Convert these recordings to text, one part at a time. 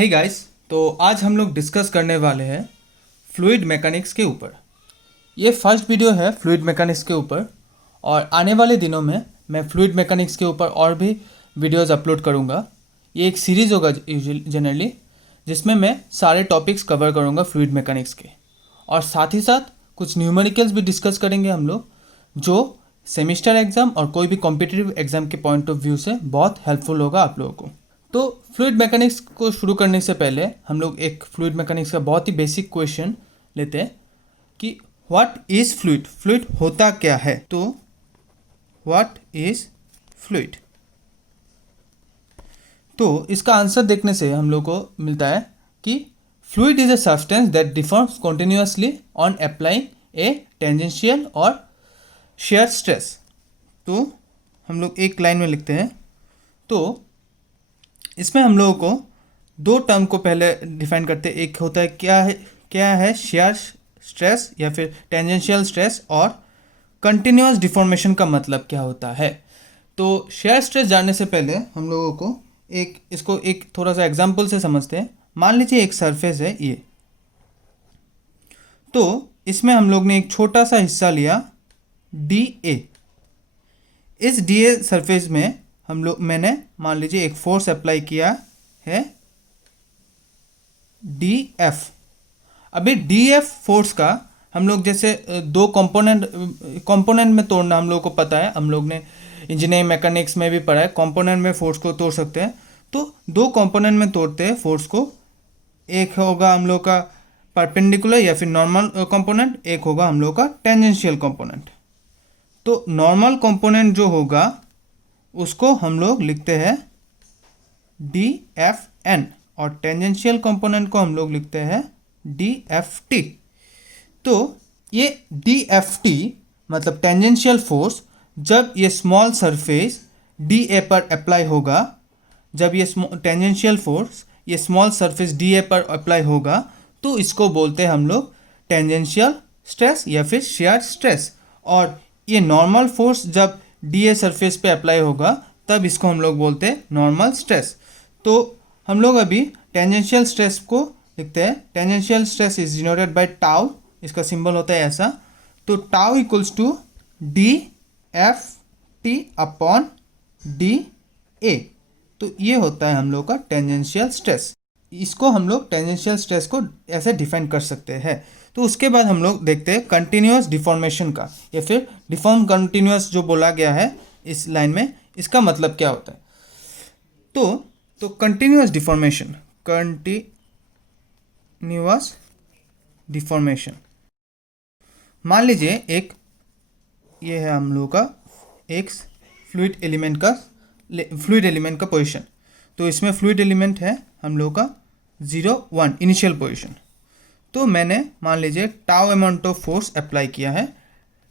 Hey guys, तो आज हम लोग डिस्कस करने वाले हैं फ्लूइड मैकेनिक्स के ऊपर। ये फर्स्ट वीडियो है फ्लूइड मैकेनिक्स के ऊपर, और आने वाले दिनों में मैं फ्लूइड मैकेनिक्स के ऊपर और भी वीडियोस अपलोड करूँगा। ये एक सीरीज़ होगा जनरली, जिसमें मैं सारे टॉपिक्स कवर करूँगा फ्लूइड मैकेनिक्स के, और साथ ही साथ कुछ न्यूमेरिकल्स भी डिस्कस करेंगे हम लोग, जो सेमिस्टर एग्ज़ाम और कोई भी कॉम्पिटिटिव एग्ज़ाम के पॉइंट ऑफ व्यू से बहुत हेल्पफुल होगा आप लोगों को। तो फ्लूइड मैकेनिक्स को शुरू करने से पहले हम लोग एक फ्लूइड मैकेनिक्स का बहुत ही बेसिक क्वेश्चन लेते हैं कि व्हाट इज़ फ्लूइड। फ्लूइड होता क्या है? तो व्हाट इज़ फ्लूइड, तो इसका आंसर देखने से हम लोग को मिलता है कि fluid is a substance that deforms continuously on applying A tangential और शेयर स्ट्रेस। तो हम लोग एक लाइन में लिखते हैं। तो इसमें हम लोगों को दो टर्म को पहले डिफाइन करते हैं। एक होता है क्या है शेयर स्ट्रेस या फिर टेंजेंशियल स्ट्रेस, और कंटिन्यूअस डिफॉर्मेशन का मतलब क्या होता है। तो शेयर स्ट्रेस जानने से पहले हम लोगों को इसको एक थोड़ा सा एग्जांपल से समझते हैं। मान लीजिए एक सरफेस है ये, तो इसमें हम लोग ने एक छोटा सा हिस्सा लिया डी ए। इस डी ए सरफेस में मैंने मान लीजिए एक फोर्स अप्लाई किया है डी एफ। अभी डी एफ फोर्स का हम लोग जैसे दो कंपोनेंट में तोड़ना हम लोग को पता है, हम लोग ने इंजीनियरिंग मैकेनिक्स में भी पढ़ा है। कंपोनेंट में फोर्स को तोड़ सकते हैं, तो दो कंपोनेंट में तोड़ते हैं फोर्स को। एक होगा हम लोग का परपेंडिकुलर या फिर नॉर्मल कंपोनेंट, एक होगा हम लोग का टेंजेंशियल कंपोनेंट। तो नॉर्मल कंपोनेंट जो होगा उसको हम लोग लिखते हैं डी एफ एन, और टेंजेंशियल कंपोनेंट को हम लोग लिखते हैं डी एफ टी। तो ये डी एफ टी मतलब टेंजेंशियल फोर्स, जब ये स्मॉल सरफेस डी ए पर अप्लाई होगा, जब ये टेंजेंशियल फोर्स ये स्मॉल सरफेस डी ए पर अप्लाई होगा, तो इसको बोलते हैं हम लोग टेंजेंशियल स्ट्रेस या फिर शेयर स्ट्रेस। और ये नॉर्मल फोर्स जब डी ए सरफेस पे अप्लाई होगा, तब इसको हम लोग बोलते हैं नॉर्मल स्ट्रेस। तो हम लोग अभी टेंजेंशियल स्ट्रेस को लिखते हैं। Tangential stress is denoted by tau, इसका सिंबल होता है ऐसा। तो tau equals to D F T upon D A. तो ये होता है हम लोग का टेंजेंशियल स्ट्रेस। इसको हम लोग टेंजेंशियल स्ट्रेस को ऐसे डिफाइन कर सकते हैं। तो उसके बाद हम लोग देखते हैं कंटिन्यूअस डिफॉर्मेशन का, या फिर डिफॉर्म कंटिन्यूअस जो बोला गया है इस लाइन में, इसका मतलब क्या होता है। तो कंटिन्यूअस डिफॉर्मेशन, मान लीजिए ये है हम लोग का एक फ्लूइड एलिमेंट का पोजीशन। तो इसमें फ्लूइड एलिमेंट है हम लोग का 0, 1 इनिशियल पोजीशन। तो मैंने मान लीजिए tau amount of force apply किया है,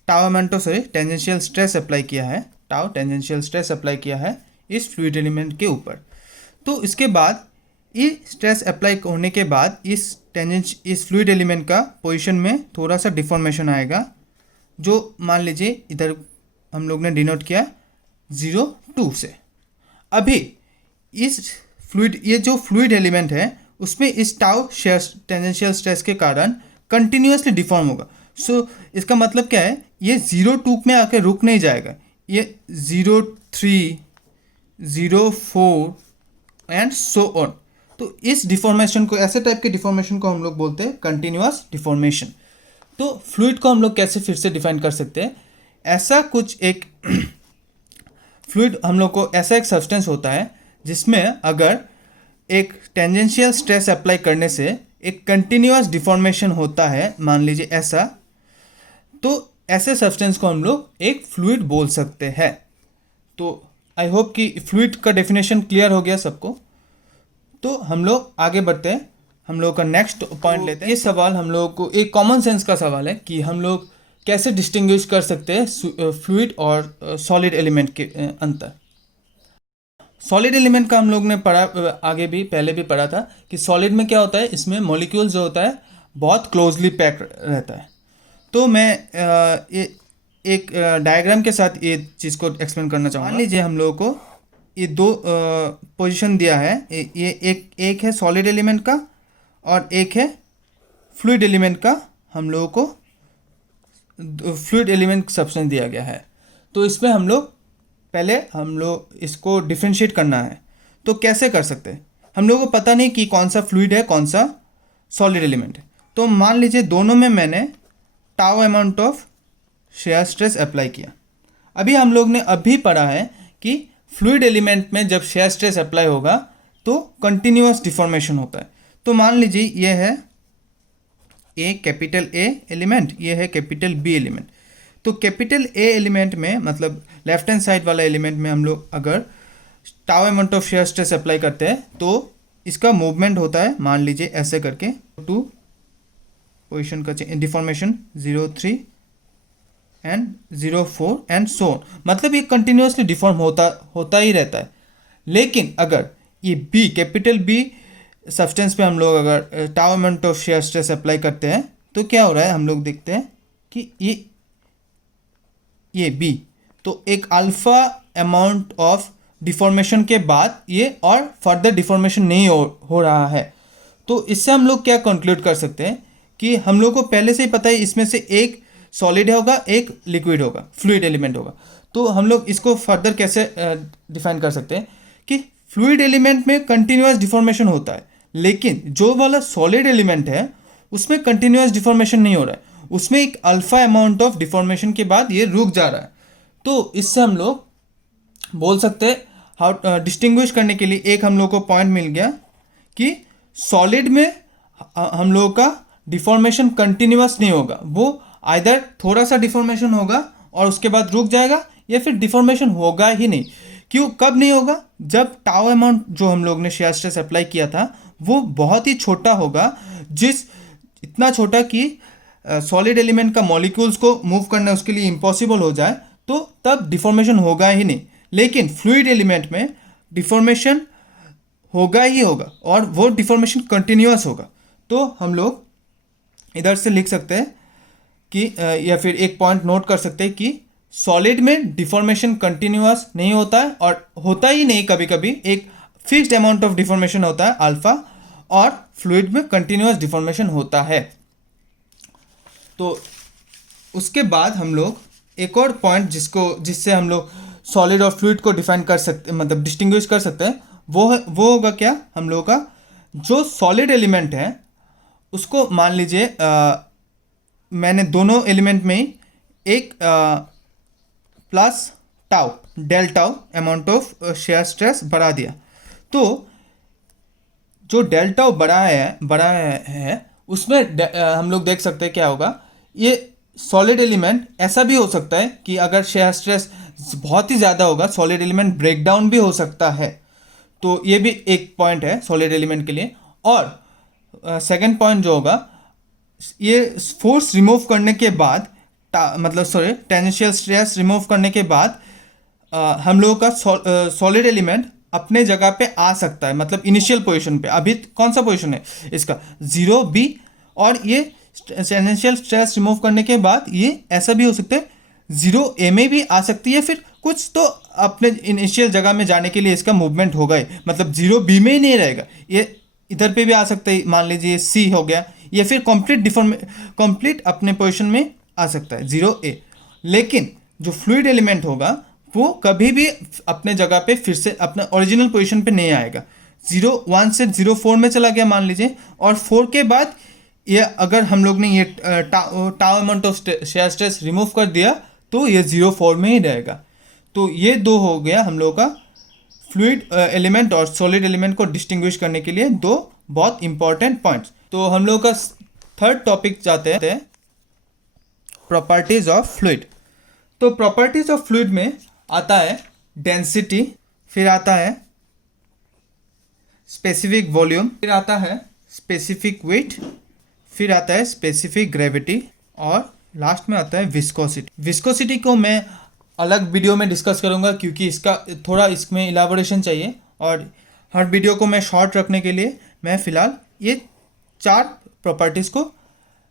टेंजेंशियल स्ट्रेस अप्लाई किया है, टेंजेंशियल स्ट्रेस अप्लाई किया है इस फ्लूइड एलिमेंट के ऊपर। तो इसके बाद ये स्ट्रेस अप्लाई होने के बाद इस फ्लूइड एलिमेंट का पोजीशन में थोड़ा सा डिफॉर्मेशन आएगा, जो मान लीजिए इधर हम लोग ने डिनोट किया 0, 2 से। अभी ये जो फ्लूइड एलिमेंट है उसमें इस टाउ टेंजेंशियल स्ट्रेस के कारण कंटिन्यूसली डिफॉर्म होगा। सो इसका मतलब क्या है, ये 0, 2 में आके रुक नहीं जाएगा, ये 0, 3, 0, 4 एंड सो ऑन। तो इस डिफॉर्मेशन को, ऐसे टाइप के डिफॉर्मेशन को हम लोग बोलते हैं कंटिन्यूअस डिफॉर्मेशन। तो फ्लूइड को हम लोग कैसे फिर से डिफाइन कर सकते हैं। ऐसा कुछ एक फ्लूइड हम लोग को ऐसा एक सब्सटेंस होता है जिसमें अगर एक टेंजेंशियल स्ट्रेस अप्लाई करने से एक कंटिन्यूअस डिफॉर्मेशन होता है, मान लीजिए ऐसा, तो ऐसे सब्सटेंस को हम लोग एक फ्लूइड बोल सकते हैं। तो आई होप कि फ्लूइड का डेफिनेशन क्लियर हो गया सबको। तो हम लोग आगे बढ़ते हैं, हम लोग का नेक्स्ट पॉइंट लेते हैं। ये सवाल हम लोग को एक कॉमन सेंस का सवाल है कि हम लोग कैसे डिस्टिंग्विश कर सकते हैं फ्लूइड और सॉलिड एलिमेंट के अंतर। सॉलिड एलिमेंट का हम लोग ने पढ़ा, आगे भी पहले भी पढ़ा था कि सॉलिड में क्या होता है, इसमें मॉलिक्यूल जो होता है बहुत क्लोजली पैक रहता है। तो मैं एक डायग्राम के साथ ये चीज़ को एक्सप्लेन करना चाहूँगा। मान लीजिए हम लोगों को ये दो पोजीशन दिया है, ये एक है सॉलिड एलिमेंट का और एक है फ्लूइड एलिमेंट का। हम लोगों को फ्लूइड एलिमेंट सब्सटेंस दिया गया है। तो इसमें हम लोग इसको डिफ्रेंशिएट करना है। तो कैसे कर सकते हैं? हम लोगों को पता नहीं कि कौन सा फ्लूइड है कौन सा सॉलिड एलिमेंट है। तो मान लीजिए दोनों में मैंने tau amount of shear stress apply किया। अभी हम लोग ने अभी पढ़ा है कि फ्लूइड एलिमेंट में जब शेयर स्ट्रेस अप्लाई होगा तो कंटिन्यूअस डिफॉर्मेशन होता है। तो मान लीजिए ये है कैपिटल ए एलिमेंट, ये है कैपिटल बी एलिमेंट। तो कैपिटल ए एलिमेंट में मतलब लेफ्ट हैंड साइड वाला एलिमेंट में हम लोग अगर tau amount of shear stress apply करते हैं तो इसका मूवमेंट होता है, मान लीजिए ऐसे करके, टू पोजिशन का डिफॉर्मेशन 0.3 एंड 0.4 एंड सो, मतलब ये कंटिन्यूसली डिफॉर्म होता ही रहता है। लेकिन अगर ये बी कैपिटल बी सब्सटेंस पे हम लोग अगर tau amount of shear stress apply करते हैं तो क्या हो रहा है, हम लोग देखते हैं कि ये बी तो एक अल्फा अमाउंट ऑफ डिफॉर्मेशन के बाद ये और फर्दर डिफॉर्मेशन नहीं हो रहा है। तो इससे हम लोग क्या कंक्लूड कर सकते हैं कि हम लोग को पहले से ही पता है इसमें से एक सॉलिड होगा एक लिक्विड होगा, फ्लूइड एलिमेंट होगा। तो हम लोग इसको फर्दर कैसे डिफाइन कर सकते हैं कि फ्लूइड एलिमेंट में कंटिन्यूअस डिफॉर्मेशन होता है, लेकिन जो वाला सॉलिड एलिमेंट है उसमें कंटिन्यूअस डिफॉर्मेशन नहीं हो रहा है, उसमें एक अल्फा अमाउंट ऑफ डिफॉर्मेशन के बाद ये रुक जा रहा है। तो इससे हम लोग बोल सकते हैं हाउ डिस्टिंग्विश करने के लिए एक हम लोग को पॉइंट मिल गया कि सॉलिड में हम लोगों का डिफॉर्मेशन कंटिन्यूअस नहीं होगा, वो आइदर थोड़ा सा डिफॉर्मेशन होगा और उसके बाद रुक जाएगा या फिर डिफॉर्मेशन होगा ही नहीं। क्यों, कब नहीं होगा? जब टाउ अमाउंट जो हम लोग ने शेयर स्ट्रेस अप्लाई किया था वो बहुत ही छोटा होगा, इतना छोटा कि सॉलिड एलिमेंट का मॉलिक्यूल्स को मूव करना उसके लिए इम्पॉसिबल हो जाए, तो तब डिफॉर्मेशन होगा ही नहीं। लेकिन फ्लूइड एलिमेंट में डिफॉर्मेशन होगा ही होगा और वो डिफॉर्मेशन कंटिन्यूअस होगा। तो हम लोग इधर से लिख सकते हैं कि या फिर एक पॉइंट नोट कर सकते हैं कि सॉलिड में डिफॉर्मेशन कंटिन्यूअस नहीं होता है और होता ही नहीं, कभी कभी एक फिक्स्ड अमाउंट ऑफ डिफॉर्मेशन होता है अल्फा, और फ्लूइड में कंटिन्यूअस डिफॉर्मेशन होता है। तो उसके बाद हम लोग एक और पॉइंट जिससे हम लोग सॉलिड और फ्लूइड को डिफाइन कर सकते, मतलब डिस्टिंग्विश कर सकते हैं, वो होगा क्या, हम लोग का जो सॉलिड एलिमेंट है उसको मान लीजिए मैंने दोनों एलिमेंट में ही एक plus tau del tau amount of shear stress बढ़ा दिया। तो जो डेल टाउ बढ़ा है उसमें हम लोग देख सकते हैं क्या होगा। ये सॉलिड एलिमेंट ऐसा भी हो सकता है कि अगर शेयर स्ट्रेस बहुत ही ज़्यादा होगा सॉलिड एलिमेंट ब्रेकडाउन भी हो सकता है। तो ये भी एक पॉइंट है सॉलिड एलिमेंट के लिए। और सेकंड पॉइंट जो होगा, ये फोर्स रिमूव करने के बाद टेंजेंशियल स्ट्रेस रिमूव करने के बाद हम लोगों का सॉलिड एलिमेंट अपने जगह पे आ सकता है, मतलब इनिशियल पोजीशन पे। अभी कौन सा पोजीशन है इसका, 0B, और ये टेंजेंशियल स्ट्रेस रिमूव करने के बाद ये ऐसा भी हो सकता है 0A में भी आ सकती है, फिर कुछ तो अपने इनिशियल जगह में जाने के लिए इसका मूवमेंट होगा ही, मतलब 0B में ही नहीं रहेगा, ये इधर पे भी आ सकता है, मान लीजिए C हो गया, या फिर कंप्लीट अपने पोजीशन में आ सकता है 0A। लेकिन जो फ्लूइड एलिमेंट होगा वो कभी भी अपने जगह पे फिर से अपना ओरिजिनल पोजीशन पे नहीं आएगा। 0.1 से 0.4 में चला गया मान लीजिए, और 4 के बाद ये अगर हम लोग ने ये tau amount of shear stress remove कर दिया तो ये 0.4 में ही रहेगा। तो ये दो हो गया हम लोग का फ्लूइड एलिमेंट और सॉलिड एलिमेंट को डिस्टिंग्विश करने के लिए दो बहुत इंपॉर्टेंट पॉइंट्स। तो हम लोग का थर्ड टॉपिक जाते हैं, प्रॉपर्टीज ऑफ फ्लूइड। तो प्रॉपर्टीज ऑफ फ्लूइड में आता है डेंसिटी, फिर आता है स्पेसिफिक वॉल्यूम, फिर आता है स्पेसिफिक वेट, फिर आता है स्पेसिफिक ग्रेविटी, और लास्ट में आता है विस्कोसिटी। विस्कोसिटी को मैं अलग वीडियो में डिस्कस करूंगा क्योंकि इसका थोड़ा इसमें इलाबोरेशन चाहिए, और हर वीडियो को मैं शॉर्ट रखने के लिए मैं फ़िलहाल ये 4 प्रॉपर्टीज़ को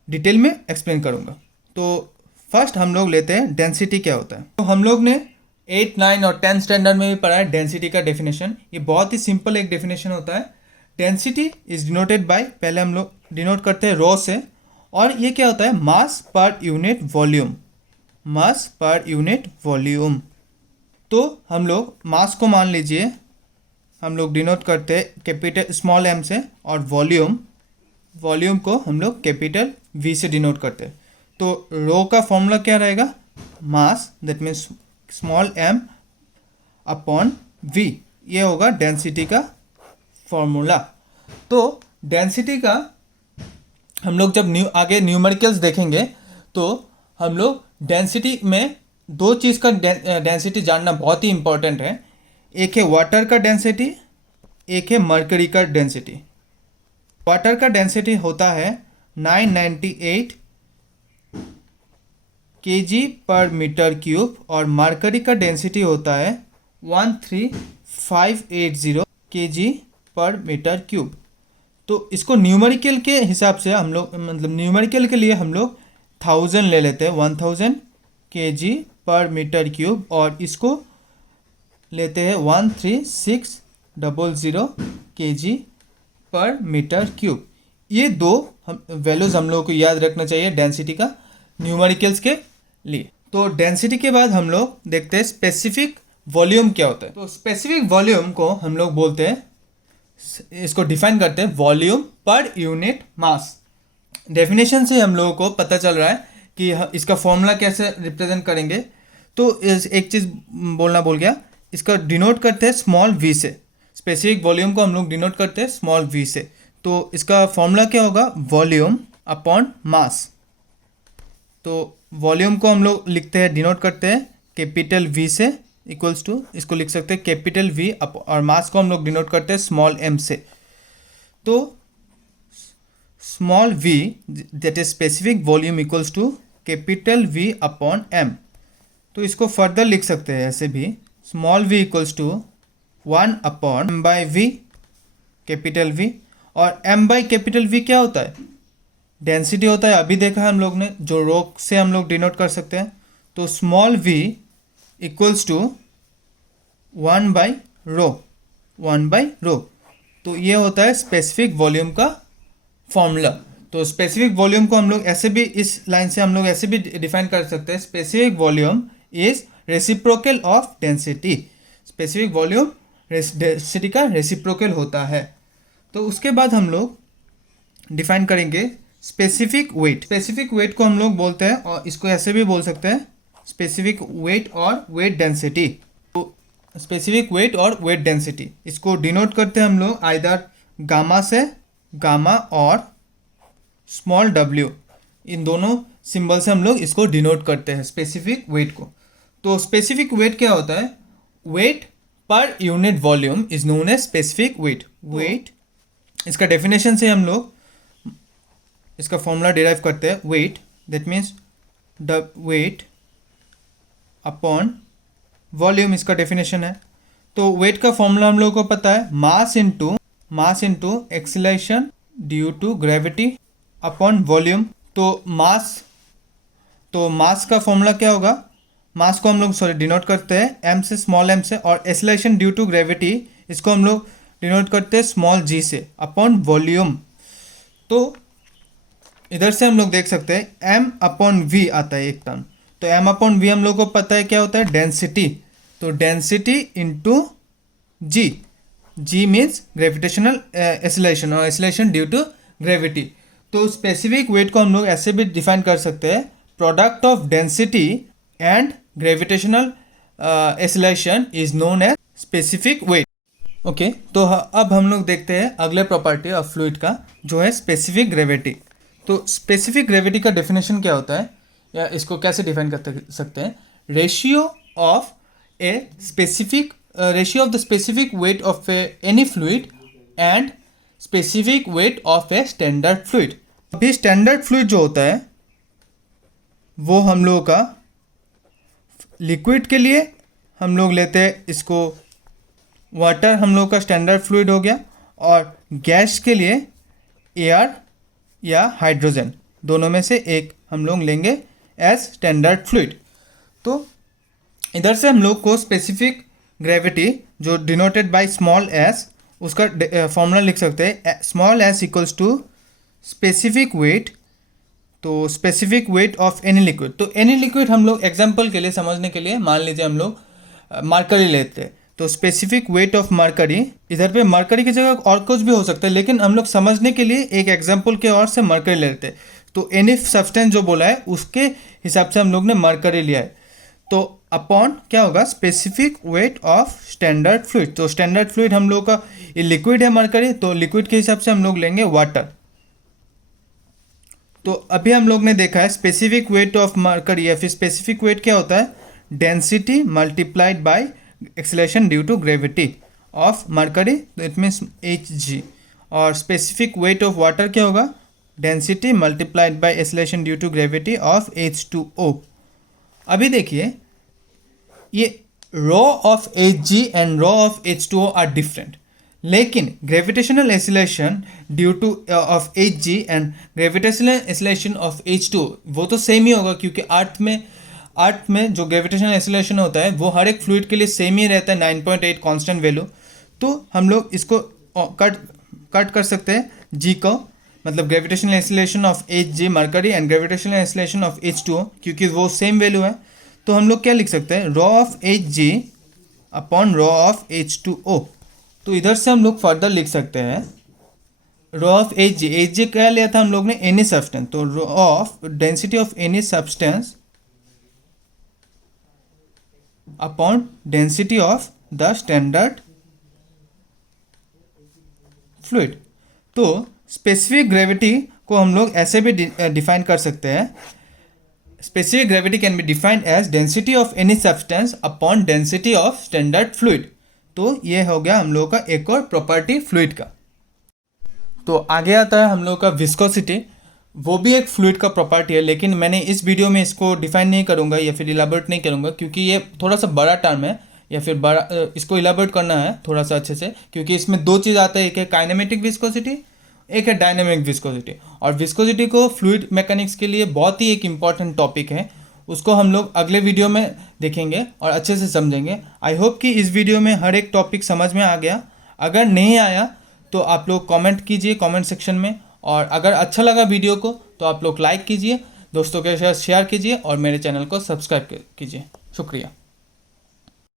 डिटेल में एक्सप्लेन करूंगा। तो फर्स्ट हम लोग लेते हैं डेंसिटी क्या होता है। तो हम लोग ने 8, 9 और 10 स्टैंडर्ड में भी पढ़ा है डेंसिटी का डेफिनेशन। ये बहुत ही सिंपल एक डेफिनेशन होता है। डेंसिटी इज डिनोटेड बाय, पहले हम लोग डिनोट करते हैं रो से, और ये क्या होता है, मास पर यूनिट वॉल्यूम, मास पर यूनिट वॉल्यूम। तो हम लोग मास को मान लीजिए हम लोग डिनोट करते हैं कैपिटल स्मॉल m से, और वॉल्यूम को हम लोग कैपिटल V से डिनोट करते हैं। तो रो का फॉर्मूला क्या रहेगा, mass that means small m upon V, ये होगा डेंसिटी का फॉर्मूला। तो डेंसिटी का हम लोग जब आगे न्यूमेरिकल्स देखेंगे तो हम लोग डेंसिटी में दो चीज़ का डेंसिटी जानना बहुत ही इंपॉर्टेंट है। एक है वाटर का डेंसिटी, एक है मरकरी का डेंसिटी। वाटर का डेंसिटी होता है 998 kg पर मीटर क्यूब, और मरकरी का डेंसिटी होता है 13580 kg पर मीटर क्यूब। तो इसको न्यूमेरिकल के हिसाब से हम लोग, मतलब न्यूमेरिकल के लिए हम लोग 1000 ले लेते हैं, 1000 kg पर मीटर क्यूब, और इसको लेते हैं 13600 kg पर मीटर क्यूब। ये दो वैल्यूज़ हम लोगों को याद रखना चाहिए डेंसिटी का न्यूमेरिकल्स के लिए। तो डेंसिटी के बाद हम लोग देखते हैं स्पेसिफिक वॉल्यूम क्या होता है। तो स्पेसिफिक वॉल्यूम को हम लोग बोलते हैं, इसको डिफाइन करते हैं volume per unit mass. Definition से हम लोगों को पता चल रहा है कि इसका फॉर्मूला कैसे रिप्रेजेंट करेंगे। तो एक चीज़ बोलना भूल गया, इसका डिनोट करते हैं स्मॉल v से। स्पेसिफिक वॉल्यूम को हम लोग डिनोट करते हैं स्मॉल v से। तो इसका फॉर्मूला क्या होगा, वॉल्यूम अपॉन मास। तो वॉल्यूम को हम लोग लिखते हैं, डिनोट करते हैं कैपिटल V से, इक्वल्स टू, इसको लिख सकते हैं कैपिटल V, और मास को हम लोग डिनोट करते हैं स्मॉल m से। तो small v that is specific volume equals to capital V upon m। तो इसको फर्दर लिख सकते हैं ऐसे भी, small v equals to 1 upon m by v capital V। और m बाई कैपिटल V क्या होता है, डेंसिटी होता है। अभी देखा है हम लोग ने, जो रो से हम लोग डिनोट कर सकते हैं। तो small v equals to 1 by rho, 1 by rho. तो ये होता है स्पेसिफिक वॉल्यूम का फॉर्मूला। तो स्पेसिफिक वॉल्यूम को हम लोग ऐसे भी, इस लाइन से हम लोग ऐसे भी डिफाइन कर सकते हैं, specific volume is reciprocal of density. Specific volume density का रेसिप्रोकल होता है। तो उसके बाद हम लोग डिफाइन करेंगे स्पेसिफिक वेट। स्पेसिफिक वेट को हम लोग बोलते हैं, और इसको ऐसे भी बोल सकते हैं स्पेसिफिक वेट और वेट डेंसिटी। तो स्पेसिफिक वेट और वेट डेंसिटी, इसको डिनोट करते हैं हम लोग आइदर गामा से, गामा और स्मॉल w, इन दोनों सिंबल से हम लोग इसको डिनोट करते हैं स्पेसिफिक वेट को। तो स्पेसिफिक वेट क्या होता है, weight per unit volume is known as specific weight. Weight, इसका डेफिनेशन से हम लोग इसका फॉर्मूला डिराइव करते हैं, weight that means the weight upon volume, इसका डेफिनेशन है। तो वेट का फॉर्मूला हम लोगों को पता है, mass into acceleration due to gravity upon volume. तो मास का फॉर्मूला क्या होगा, मास को हम लोग डिनोट करते हैं m से, स्मॉल m से, और एक्सीलरेशन ड्यू टू ग्रेविटी इसको हम लोग डिनोट करते हैं स्मॉल g से, अपॉन वॉल्यूम। तो इधर से हम लोग देख सकते हैं m अपॉन v आता है एक टर्म। तो m अपॉन v हम लोग को पता है क्या होता है, डेंसिटी। तो density into g means gravitational acceleration, और एक्सीलरेशन ड्यू टू ग्रेविटी। तो स्पेसिफिक वेट को हम लोग ऐसे भी डिफाइन कर सकते हैं, product of density and gravitational acceleration is known as specific weight. Okay, तो अब हम लोग देखते हैं अगले प्रॉपर्टी ऑफ फ्लूइड का, जो है स्पेसिफिक ग्रेविटी। तो स्पेसिफिक ग्रेविटी का डेफिनेशन क्या होता है, या इसको कैसे डिफाइन कर सकते हैं, ratio of the specific weight of any fluid and specific weight of a standard fluid. अभी स्टैंडर्ड फ्लूइड जो होता है वो हम लोगों का, लिक्विड के लिए हम लोग लेते हैं इसको वाटर, हम लोग का स्टैंडर्ड फ्लूइड हो गया, और गैस के लिए एयर या हाइड्रोजन, दोनों में से एक हम लोग लेंगे एज स्टैंडर्ड फ्लूइड। तो इधर से हम लोग को स्पेसिफिक ग्रेविटी जो डिनोटेड बाय स्मॉल एस, उसका फॉर्मूला लिख सकते हैं small s equals to specific weight, तो specific weight of any liquid. तो एनी लिक्विड हम लोग एग्जांपल के लिए समझने के लिए मान लीजिए हम लोग मरकरी लेते हैं, तो स्पेसिफिक वेट ऑफ मरकरी, इधर पे मरकरी की जगह और कुछ भी हो सकता है, लेकिन हम लोग समझने के लिए एक एग्जांपल के और से मरकरी लेते हैं। तो एनी सब्सटेंस जो बोला है उसके हिसाब से हम लोग ने मरकरी लिया है, तो अपॉन क्या होगा specific weight of standard fluid. तो स्टैंडर्ड फ्लूइड हम लोग का ये लिक्विड है मरकरी, तो लिक्विड के हिसाब से हम लोग लेंगे वाटर। तो अभी हम लोग ने देखा है स्पेसिफिक वेट ऑफ मरकरी या फिर स्पेसिफिक वेट क्या होता है, density multiplied by acceleration due to gravity of mercury, तो इट मीन्स Hg। और स्पेसिफिक वेट ऑफ वाटर क्या होगा, density multiplied by acceleration due to gravity of H2O। अभी देखिए ये rho of Hg and rho of H2O are different, लेकिन gravitational acceleration due to of Hg and gravitational acceleration of H2O वो तो same ही होगा, क्योंकि अर्थ में जो ग्रेविटेशनल एक्सेलरेशन होता है वो हर एक फ्लूइड के लिए सेम ही रहता है, 9.8 कांस्टेंट वैल्यू। तो हम लोग इसको कट कर सकते हैं g को, मतलब gravitational acceleration of Hg mercury and gravitational acceleration of H2O, क्योंकि वो सेम वैल्यू है। तो हम लोग क्या लिख सकते हैं, raw of Hg upon raw of H2O। तो इधर से हम लोग फर्दर लिख सकते हैं रॉ ऑफ Hg क्या लिया था हम लोग ने, एनी सब्सटेंस, तो rho of density of any substance upon density of the standard fluid. तो स्पेसिफिक ग्रेविटी को हम लोग ऐसे भी डिफाइन कर सकते हैं, specific gravity can be defined as density of any substance upon density of standard fluid. तो ये हो गया हम लोग का एक और प्रॉपर्टी फ्लूइड का। तो आगे आता है हम लोग का विस्कोसिटी, वो भी एक फ्लूइड का प्रॉपर्टी है, लेकिन मैंने इस वीडियो में इसको डिफाइन नहीं करूँगा या फिर इलाबोरेट नहीं करूँगा, क्योंकि ये थोड़ा सा बड़ा टर्म है, या फिर बड़ा इसको इलाबोरेट करना है थोड़ा सा अच्छे से, क्योंकि इसमें दो चीज़ आता है, एक है काइनेमेटिक विस्कोसिटी, एक है डायनेमिक विस्कोसिटी। और विस्कोसिटी को फ्लूइड मैकेनिक्स के लिए बहुत ही एक इम्पॉर्टेंट टॉपिक है, उसको हम लोग अगले वीडियो में देखेंगे और अच्छे से समझेंगे। आई होप कि इस वीडियो में हर एक टॉपिक समझ में आ गया। अगर नहीं आया तो आप लोग कमेंट कीजिए कमेंट सेक्शन में, और अगर अच्छा लगा वीडियो को तो आप लोग लाइक कीजिए, दोस्तों के साथ शेयर कीजिए और मेरे चैनल को सब्सक्राइब कीजिए। शुक्रिया।